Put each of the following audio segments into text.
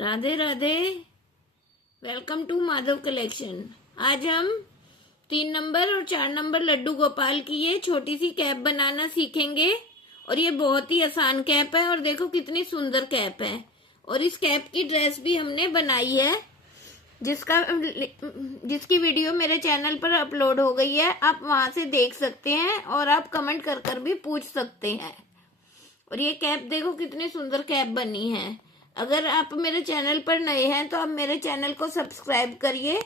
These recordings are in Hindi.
Radhe Radhe. Welcome to Madhav collection. आज हम 3 नंबर और 4 नंबर लड्डू गोपाल की ये छोटी सी कैप बनाना सीखेंगे। और ये बहुत ही आसान कैप है और देखो कितनी सुंदर कैप है। और इस कैप की ड्रेस भी हमने बनाई है जिसकी वीडियो मेरे चैनल पर अपलोड हो गई है। आप वहां से देख सकते हैं और आप कमेंट कर भी पूछ सकते हैं। और ये कैप देखो कितनी सुंदर कैप बनी है। अगर आप मेरे चैनल पर नए हैं तो आप मेरे चैनल को सब्सक्राइब करिए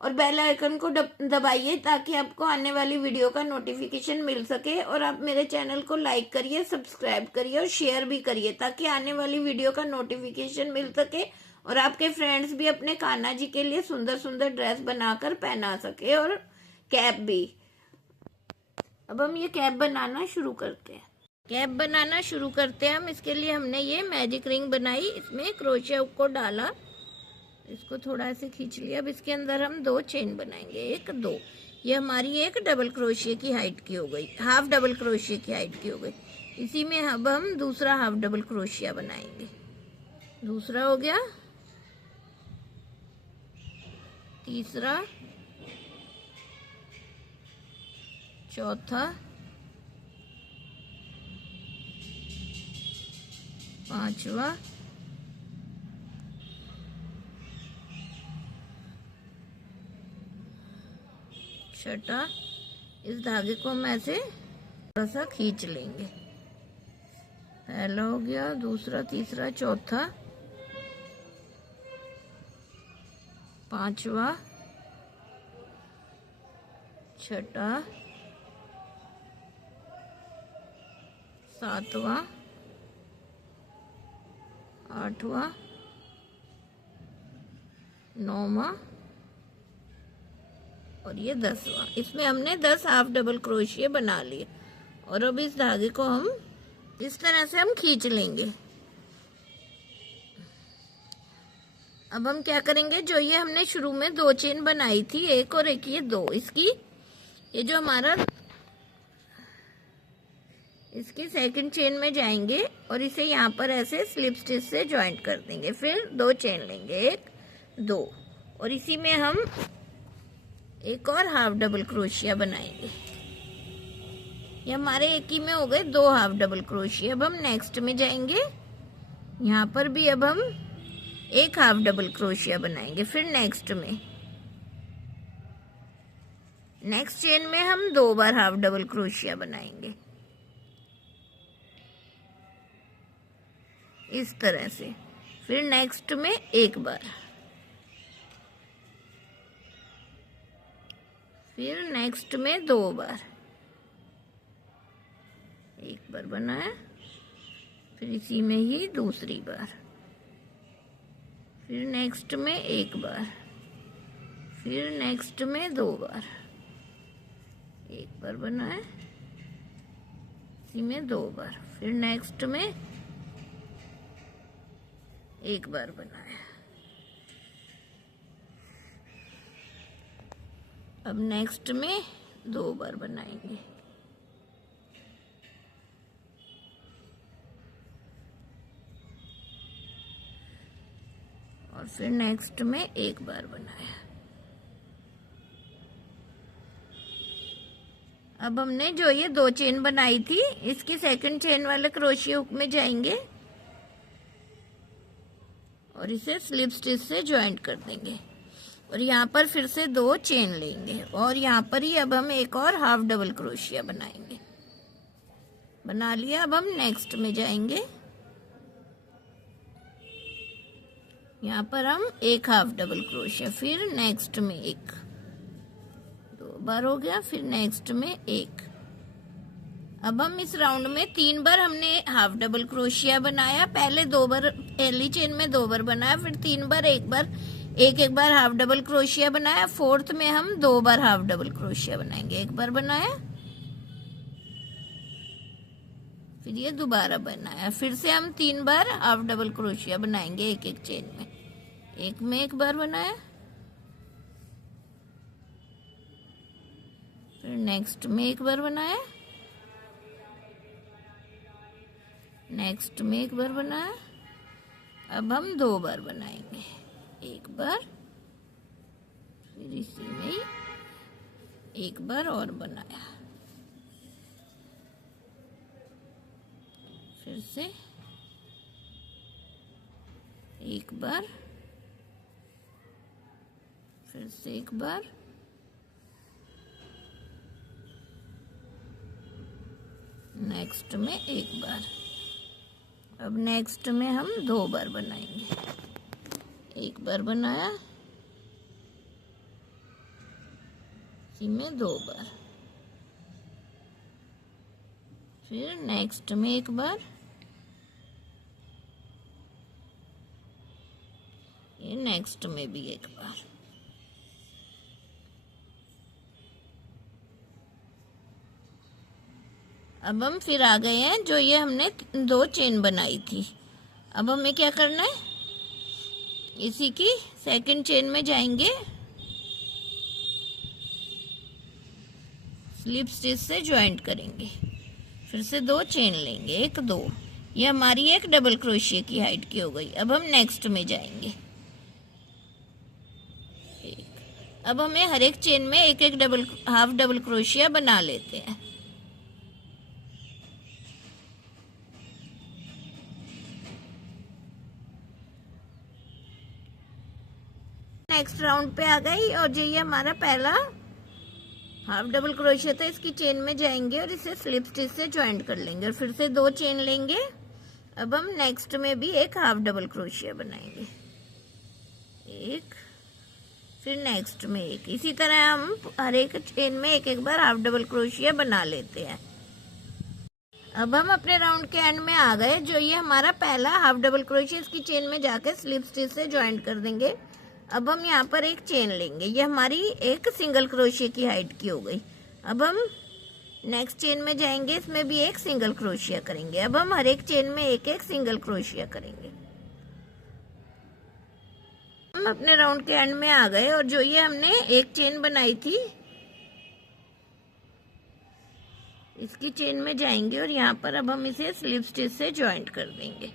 और बेल आइकन को दबाइए ताकि आपको आने वाली वीडियो का नोटिफिकेशन मिल सके। और आप मेरे चैनल को लाइक करिए, सब्सक्राइब करिए और शेयर भी करिए ताकि आने वाली वीडियो का नोटिफिकेशन मिल सके और आपके फ्रेंड्स भी अपने कान्हा जी के लिए सुंदर सुंदर ड्रेस बनाकर पहना सके और कैप भी। अब हम ये कैप बनाना शुरू करते हैं। कैप बनाना शुरू करते हैं हम। इसके लिए हमने ये मैजिक रिंग बनाई, इसमें क्रोशिया को डाला, इसको थोड़ा ऐसे खींच लिया। अब इसके अंदर हम 2 चेन बनाएंगे, 1 2। ये हमारी एक डबल क्रोशिया की हाइट की हो गई, हाफ डबल क्रोशिया की हाइट की हो गई। इसी में अब हम दूसरा हाफ डबल क्रोशिया बनाएंगे। दूसरा हो गया, तीसरा, चौथा, पांचवा, छठा। इस धागे को हम ऐसे थोड़ा सा खींच लेंगे। पहला हो गया, दूसरा, तीसरा, चौथा, पांचवा, छठा, सातवां, आठवां, नौवां और ये 10वां। इसमें हमने 10 हाफ डबल क्रोशिया बना लिए। और अब इस धागे को हम इस तरह से हम खींच लेंगे। अब हम क्या करेंगे, जो ये हमने शुरू में 2 चेन बनाई थी, एक और एक, ये 2, इसकी ये जो हमारा इसकी सेकंड चेन में जाएंगे और इसे यहाँ पर ऐसे स्लिप स्टिच से ज्वाइंट कर देंगे। फिर 2 चेन लेंगे, 1 2, और इसी में हम एक और हाफ डबल क्रोशिया बनाएंगे। ये हमारे एक ही में हो गए 2 हाफ डबल क्रोशिया। अब हम नेक्स्ट में जाएंगे, यहाँ पर भी अब हम एक हाफ डबल क्रोशिया बनाएंगे। फिर नेक्स्ट में, नेक्स्ट चेन में हम 2 बार हाफ डबल क्रोशिया बनाएंगे इस तरह से। फिर नेक्स्ट में एक बार, फिर नेक्स्ट में 2 बार, एक बार बनाया, फिर इसी में ही दूसरी बार, फिर नेक्स्ट में एक बार, फिर नेक्स्ट में 2 बार, एक बार बनाया, इसी में 2 बार, फिर नेक्स्ट में एक बार बनाया। अब नेक्स्ट में 2 बार बनाएंगे। और फिर नेक्स्ट में एक बार बनाया। अब हमने जो ये 2 चेन बनाई थी, इसकी सेकंड चेन वाले क्रोशिया हुक में जाएंगे और इसे स्लिप स्टिच से ज्वाइंट कर देंगे। और यहाँ पर फिर से 2 चेन लेंगे और यहाँ पर ही अब हम एक और हाफ डबल क्रोशिया बनाएंगे। बना लिया। अब हम नेक्स्ट में जाएंगे, यहाँ पर हम एक हाफ डबल क्रोशिया, फिर नेक्स्ट में एक, 2 बार हो गया, फिर नेक्स्ट में एक। अब हम इस राउंड में 3 बार हमने हाफ डबल क्रोशिया बनाया। पहले 2 बार, पहली चेन में 2 बार बनाया, फिर 3 बार एक बार, एक बार हाफ डबल क्रोशिया बनाया। फोर्थ में हम 2 बार हाफ डबल क्रोशिया बनाएंगे। एक बार बनाया, फिर ये दोबारा बनाया, फिर से हम 3 बार हाफ डबल क्रोशिया बनाएंगे एक एक चेन में। एक में एक बार बनाया, फिर नेक्स्ट में एक बार बनाया, नेक्स्ट में एक बार बनाया, अब हम 2 बार बनाएंगे, एक बार फिर इसी में ही एक बार और बनाया, फिर से एक बार, फिर से एक बार, नेक्स्ट में एक बार। अब नेक्स्ट में हम 2 बार बनाएंगे, एक बार बनाया, इसी में 2 बार, फिर नेक्स्ट में एक बार, ये नेक्स्ट में भी एक बार। अब हम फिर आ गए हैं जो ये हमने 2 चेन बनाई थी। अब हमें क्या करना है, इसी की सेकंड चेन में जाएंगे, स्लिप स्टिच से ज्वाइंट करेंगे, फिर से 2 चेन लेंगे, 1 2, ये हमारी एक डबल क्रोशिया की हाइट की हो गई। अब हम नेक्स्ट में जाएंगे, अब हमें हर एक चेन में एक एक हाफ डबल क्रोशिया बना लेते हैं। नेक्स्ट राउंड पे आ गई और ये हमारा पहला हाफ डबल क्रोशिया था, इसकी चेन में जाएंगे और इसे स्लिप स्टिच से ज्वाइंट कर लेंगे और फिर से 2 चेन लेंगे। अब हम नेक्स्ट में भी एक हाफ डबल क्रोशिया बनाएंगे, एक, फिर नेक्स्ट में एक, इसी तरह हम हर एक चेन में एक एक बार हाफ डबल क्रोशिया बना लेते हैं। अब हम अपने राउंड के एंड में आ गए, जो ये हमारा पहला हाफ डबल क्रोशिया, इसकी चेन में जाके स्लिप स्टिच से ज्वाइंट कर देंगे। अब हम यहाँ पर एक चेन लेंगे, ये हमारी एक सिंगल क्रोशिया की हाइट की हो गई। अब हम नेक्स्ट चेन में जाएंगे, इसमें भी एक सिंगल क्रोशिया करेंगे। अब हम हर एक चेन में एक एक सिंगल क्रोशिया करेंगे। हम अपने राउंड के एंड में आ गए और जो ये हमने एक चेन बनाई थी, इसकी चेन में जाएंगे और यहाँ पर अब हम इसे स्लिप स्टिच से ज्वाइंट कर देंगे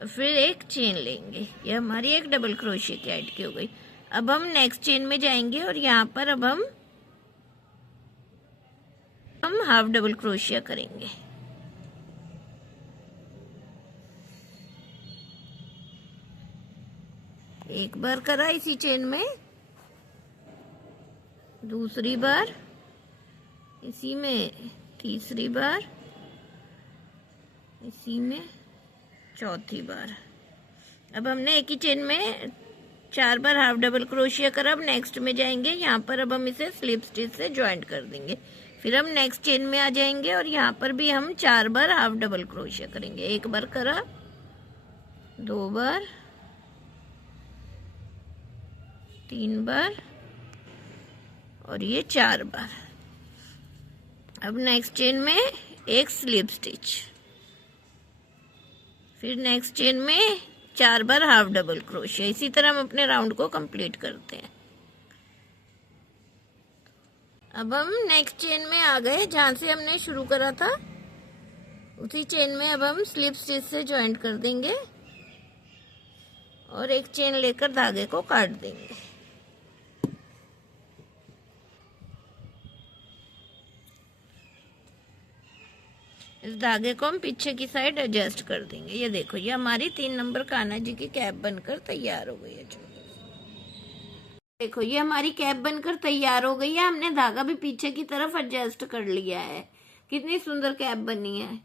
और फिर एक चेन लेंगे, ये हमारी एक डबल क्रोशिया की हाइट की हो गई। अब हम नेक्स्ट चेन में जाएंगे और यहाँ पर अब हम हाफ डबल क्रोशिया करेंगे। एक बार करा इसी चेन में, दूसरी बार इसी में, तीसरी बार इसी में, चौथी बार। अब हमने एक ही चेन में 4 बार हाफ डबल क्रोशिया करा। अब नेक्स्ट में जाएंगे, यहाँ पर अब हम इसे स्लिप स्टिच से ज्वाइंट कर देंगे। फिर हम नेक्स्ट चेन में आ जाएंगे और यहाँ पर भी हम 4 बार हाफ डबल क्रोशिया करेंगे। एक बार करा, 2 बार, 3 बार और ये 4 बार। अब नेक्स्ट चेन में एक स्लिप स्टिच, फिर नेक्स्ट चेन में 4 बार हाफ डबल क्रोशिया। इसी तरह हम अपने राउंड को कंप्लीट करते हैं। अब हम नेक्स्ट चेन में आ गए, जहां से हमने शुरू करा था उसी चेन में अब हम स्लिप स्टिच से ज्वाइंट कर देंगे और एक चेन लेकर धागे को काट देंगे। इस धागे को हम पीछे की साइड एडजस्ट कर देंगे। ये देखो, ये हमारी 3 नंबर कान्हा जी की कैप बनकर तैयार हो गई है। देखो, ये हमारी कैप बनकर तैयार हो गई है। हमने धागा भी पीछे की तरफ एडजस्ट कर लिया है। कितनी सुंदर कैप बनी है।